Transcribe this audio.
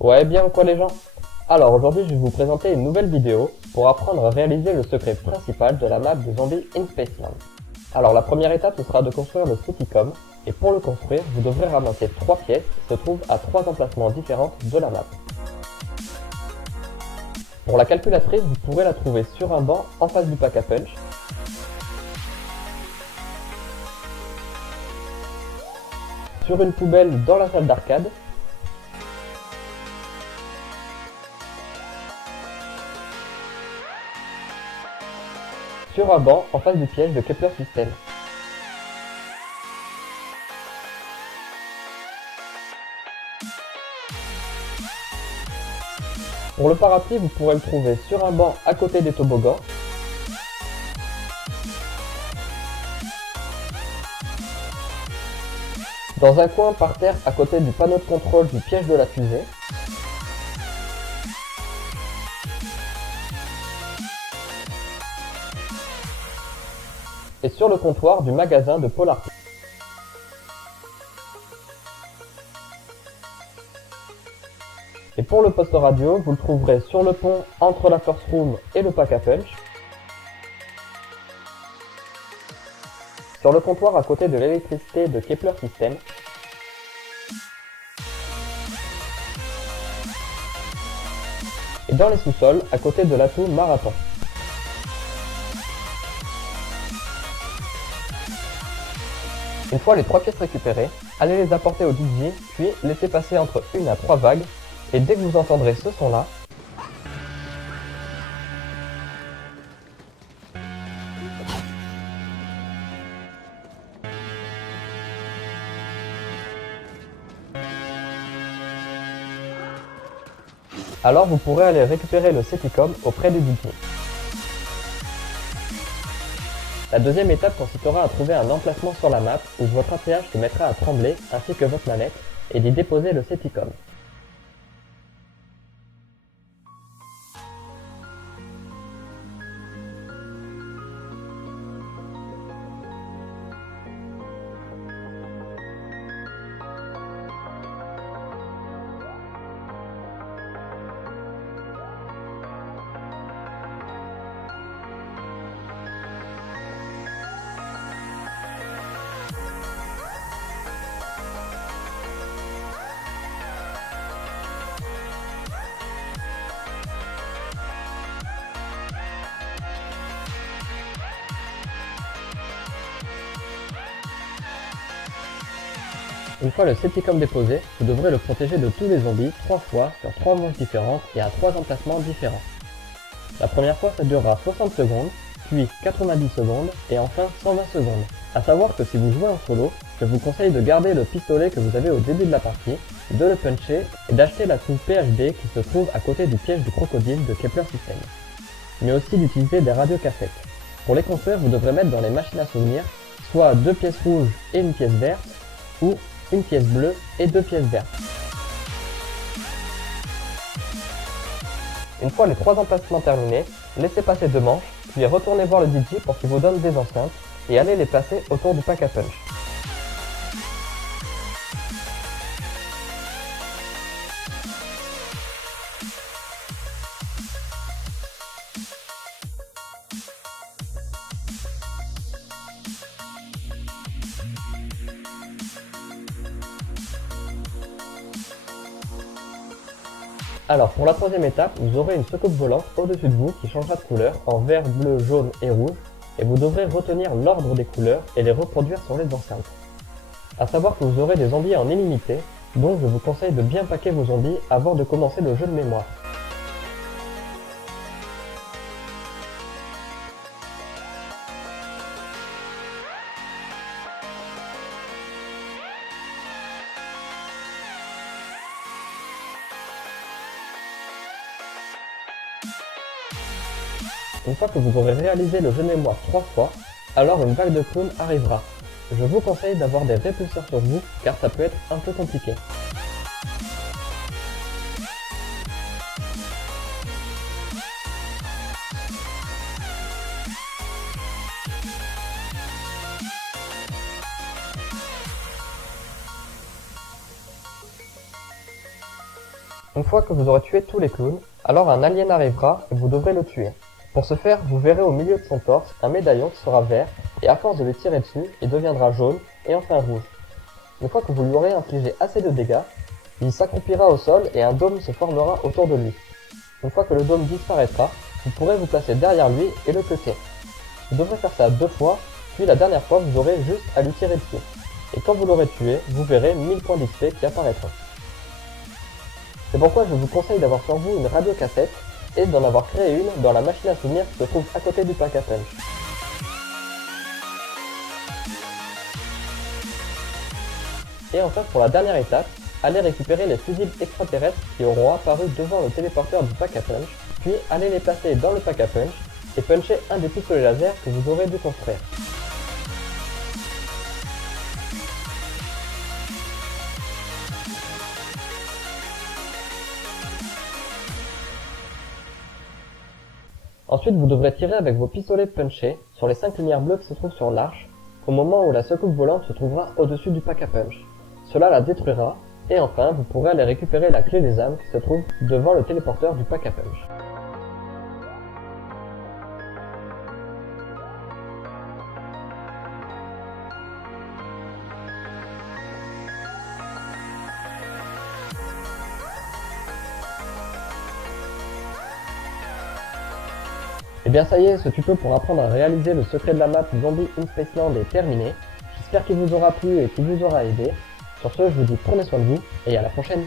Ouais, bien quoi les gens? Alors aujourd'hui je vais vous présenter une nouvelle vidéo pour apprendre à réaliser le secret principal de la map de Zombies in Spaceland. Alors la première étape ce sera de construire le Citycom, et pour le construire vous devrez ramasser 3 pièces qui se trouvent à 3 emplacements différents de la map. Pour la calculatrice vous pourrez la trouver sur un banc en face du pack à punch, sur une poubelle dans la salle d'arcade, sur un banc en face du piège de Kepler System. Pour le parapluie, vous pourrez le trouver sur un banc à côté des toboggans, dans un coin par terre à côté du panneau de contrôle du piège de la fusée, et sur le comptoir du magasin de Polar. Et pour le poste radio, vous le trouverez sur le pont entre la Force Room et le pack à punch, sur le comptoir à côté de l'électricité de Kepler System, et dans les sous-sols à côté de l'atout Marathon. Une fois les 3 pièces récupérées, allez les apporter au DJ, puis laissez passer entre 1 à 3 vagues, et dès que vous entendrez ce son-là, alors vous pourrez aller récupérer le Citycom auprès du DJ. La deuxième étape consistera à trouver un emplacement sur la map où votre ATH se mettra à trembler ainsi que votre manette et d'y déposer le Citycom. Une fois le Citycom déposé, vous devrez le protéger de tous les zombies 3 fois sur 3 manches différentes et à 3 emplacements différents. La première fois ça durera 60 secondes, puis 90 secondes et enfin 120 secondes. A savoir que si vous jouez en solo, je vous conseille de garder le pistolet que vous avez au début de la partie, de le puncher et d'acheter la toux PHD qui se trouve à côté du piège du crocodile de Kepler System. Mais aussi d'utiliser des radiocassettes. Pour les construire, vous devrez mettre dans les machines à souvenirs soit 2 pièces rouges et une pièce verte, ou une pièce bleue et 2 pièces vertes. Une fois les 3 emplacements terminés, laissez passer 2 manches, puis retournez voir le DJ pour qu'il vous donne des enceintes et allez les placer autour du pack à punch. Alors pour la troisième étape, vous aurez une soucoupe volante au-dessus de vous qui changera de couleur en vert, bleu, jaune et rouge, et vous devrez retenir l'ordre des couleurs et les reproduire sur les enceintes. A savoir que vous aurez des zombies en illimité, donc je vous conseille de bien paquer vos zombies avant de commencer le jeu de mémoire. Une fois que vous aurez réalisé le jeu de mémoire 3 fois, alors une vague de clowns arrivera. Je vous conseille d'avoir des répulseurs sur vous car ça peut être un peu compliqué. Une fois que vous aurez tué tous les clowns, alors un alien arrivera et vous devrez le tuer. Pour ce faire, vous verrez au milieu de son torse un médaillon qui sera vert et à force de le tirer dessus, il deviendra jaune et enfin rouge. Une fois que vous lui aurez infligé assez de dégâts, il s'accroupira au sol et un dôme se formera autour de lui. Une fois que le dôme disparaîtra, vous pourrez vous placer derrière lui et le cutter. Vous devrez faire ça 2 fois, puis la dernière fois vous aurez juste à lui tirer dessus. Et quand vous l'aurez tué, vous verrez 1000 points d'XP qui apparaîtront. C'est pourquoi je vous conseille d'avoir sur vous une radiocassette et d'en avoir créé une dans la machine à souvenirs qui se trouve à côté du pack à punch. Et enfin pour la dernière étape, allez récupérer les fusibles extraterrestres qui auront apparu devant le téléporteur du pack à punch, puis allez les placer dans le pack à punch et puncher un des pistolets laser que vous aurez dû construire. Ensuite, vous devrez tirer avec vos pistolets punchés sur les 5 lumières bleues qui se trouvent sur l'arche, au moment où la secoupe volante se trouvera au-dessus du pack à punch. Cela la détruira, et enfin, vous pourrez aller récupérer la clé des âmes qui se trouve devant le téléporteur du pack à punch. Et bien ça y est, ce tuto pour apprendre à réaliser le secret de la map Zombie in Spaceland est terminé. J'espère qu'il vous aura plu et qu'il vous aura aidé. Sur ce, je vous dis prenez soin de vous et à la prochaine.